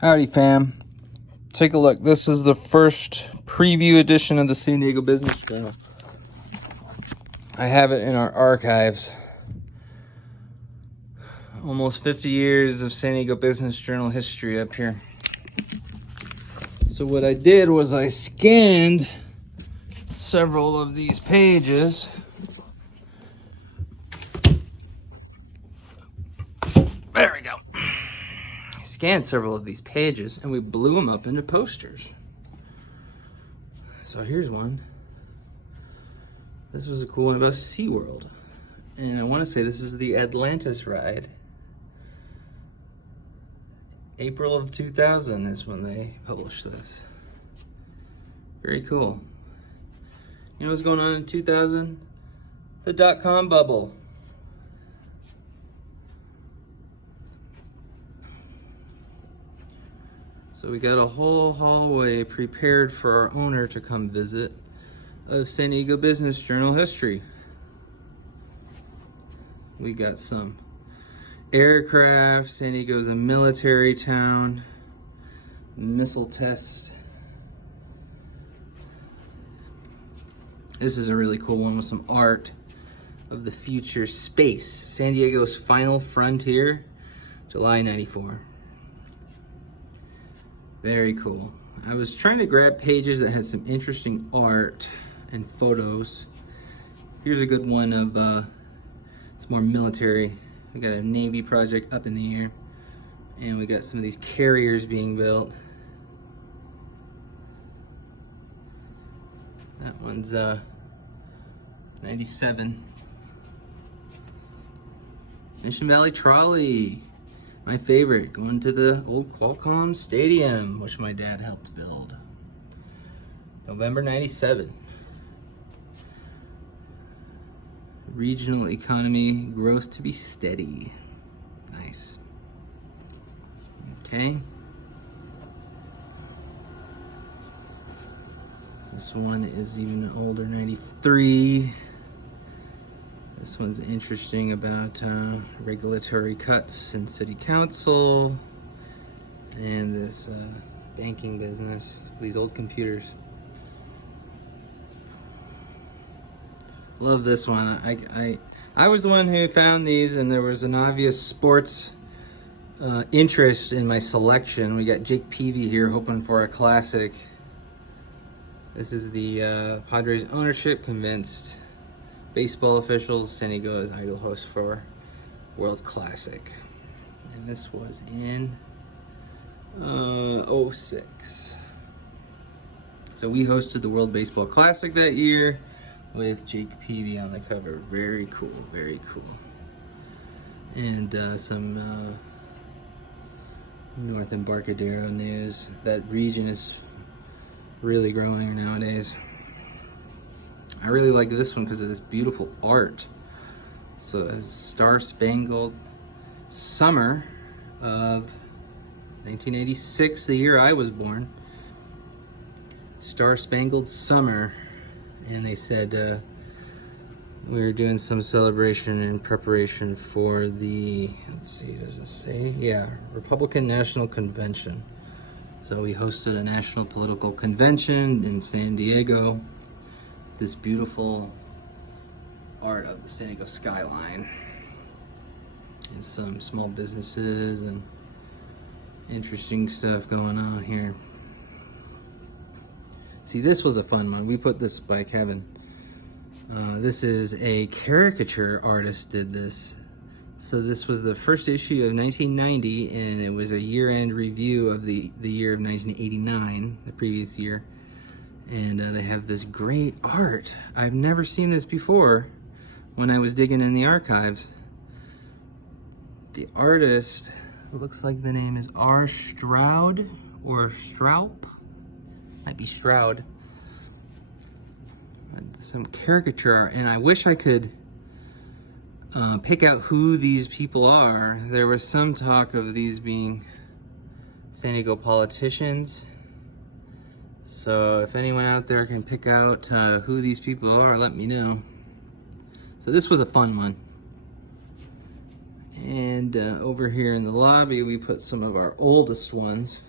Howdy fam, take a look. This is the first preview edition of the San Diego Business Journal. I have it in our archives. Almost 50 years of San Diego Business Journal history up here. So what I did was I scanned several of these pages. There we go. I scanned several of these pages and we blew them up into posters. So here's one. This was a cool one about SeaWorld. And I want to say this is the Atlantis ride. April of 2000 is when they published this. Very cool. You know what's going on in 2000? The dot-com bubble. So we got a whole hallway prepared for our owner to come visit of San Diego Business Journal history. We got some aircraft. San Diego's a military town. Missile tests. This is a really cool one with some art of the future space. San Diego's final frontier, July '94. Very cool. I was trying to grab pages that had some interesting art and photos. Here's a good one of it's more military. We got a Navy project up in the air, and we got some of these carriers being built. That one's 97. Mission Valley Trolley. My favorite, going to the old Qualcomm Stadium, which my dad helped build. November 97. Regional economy growth to be steady. Nice. Okay. This one is even older, 93. This one's interesting about regulatory cuts in city council and this banking business, these old computers. Love this one. I was the one who found these, and there was an obvious sports interest in my selection. We got Jake Peavy here hoping for a classic. This is the Padres ownership convinced baseball officials San Diego as idol host for World Classic. And this was in 06. So we hosted the World Baseball Classic that year with Jake Peavy on the cover. Very cool, very cool. And some North Embarcadero news. That region is really growing nowadays. I really like this one because of this beautiful art. So it has Star Spangled Summer of 1986, the year I was born. Star Spangled Summer. And they said we were doing some celebration in preparation for the, let's see, does it say? Yeah, Republican National Convention. So we hosted a national political convention in San Diego. This beautiful art of the San Diego skyline. And some small businesses and interesting stuff going on here. See, this was a fun one. We put this by Kevin. This is a caricature artist did this. So this was the first issue of 1990, and it was a year-end review of the year of 1989, the previous year. And they have this great art. I've never seen this before when I was digging in the archives. The artist, it looks like the name is R. Stroud or Stroup. Might be Stroud. Some caricature art, and I wish I could pick out who these people are. There was some talk of these being San Diego politicians. So if anyone out there can pick out who these people are, let me know. So this was a fun one. And over here in the lobby, we put some of our oldest ones.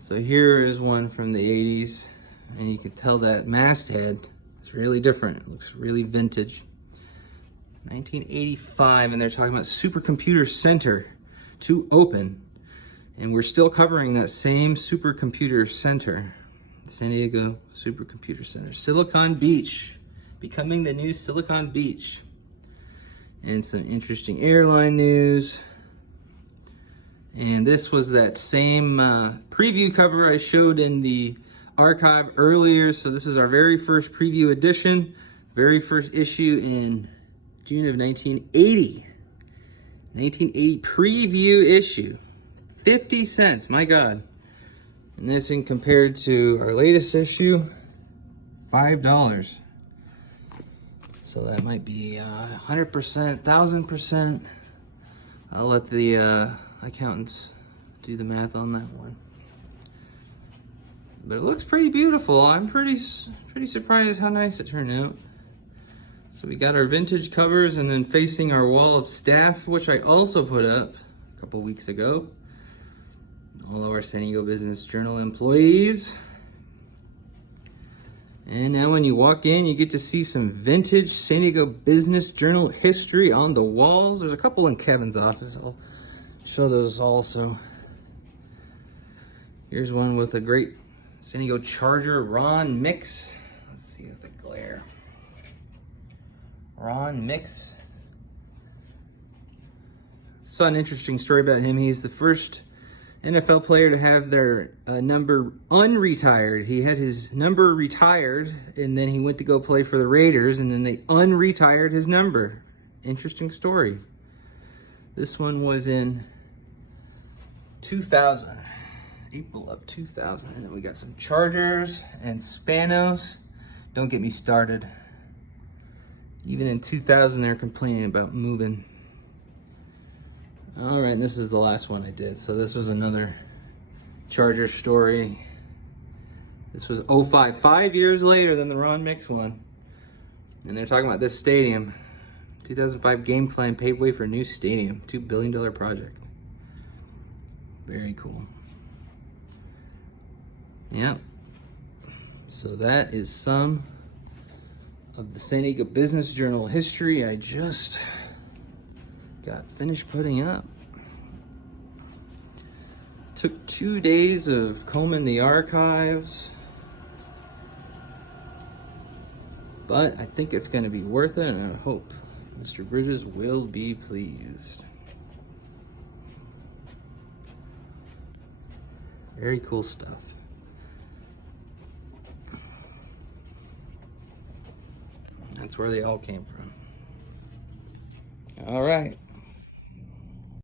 So here is one from the 80s, and you can tell that masthead is really different. It looks really vintage. 1985, and they're talking about Supercomputer Center to open. And we're still covering that same Supercomputer Center. San Diego Supercomputer Center. Silicon Beach, becoming the new Silicon Beach. And some interesting airline news. And this was that same preview cover I showed in the archive earlier. So this is our very first preview edition, very first issue in June of 1980. 1980 preview issue. 50 cents, my God. And this in compared to our latest issue, $5. So that might be 100%, 1000%. I'll let the accountants do the math on that one. But it looks pretty beautiful. I'm pretty surprised how nice it turned out. So we got our vintage covers, and then facing our wall of staff, which I also put up a couple weeks ago. All of our San Diego Business Journal employees. And now when you walk in, you get to see some vintage San Diego Business Journal history on the walls. There's a couple in Kevin's office. I'll show those also. Here's one with a great San Diego Charger Ron Mix. Let's see with the glare. Ron Mix. Saw an interesting story about him. He's the first NFL player to have their number unretired. He had his number retired, and then he went to go play for the Raiders, and then they unretired his number. Interesting story. This one was in 2000, April of 2000. And then we got some Chargers and Spanos. Don't get me started. Even in 2000, they're complaining about moving. All right, and this is the last one I did. So this was another Charger story. This was 05, 5 years later than the Ron Mix one. And they're talking about this stadium. 2005 game plan paved way for a new stadium. $2 billion project. Very cool. Yeah. So that is some of the San Diego Business Journal history I just got finished putting up. Took 2 days of combing the archives, but I think it's going to be worth it, and I hope Mr. Bridges will be pleased. Very cool stuff. That's where they all came from. All right.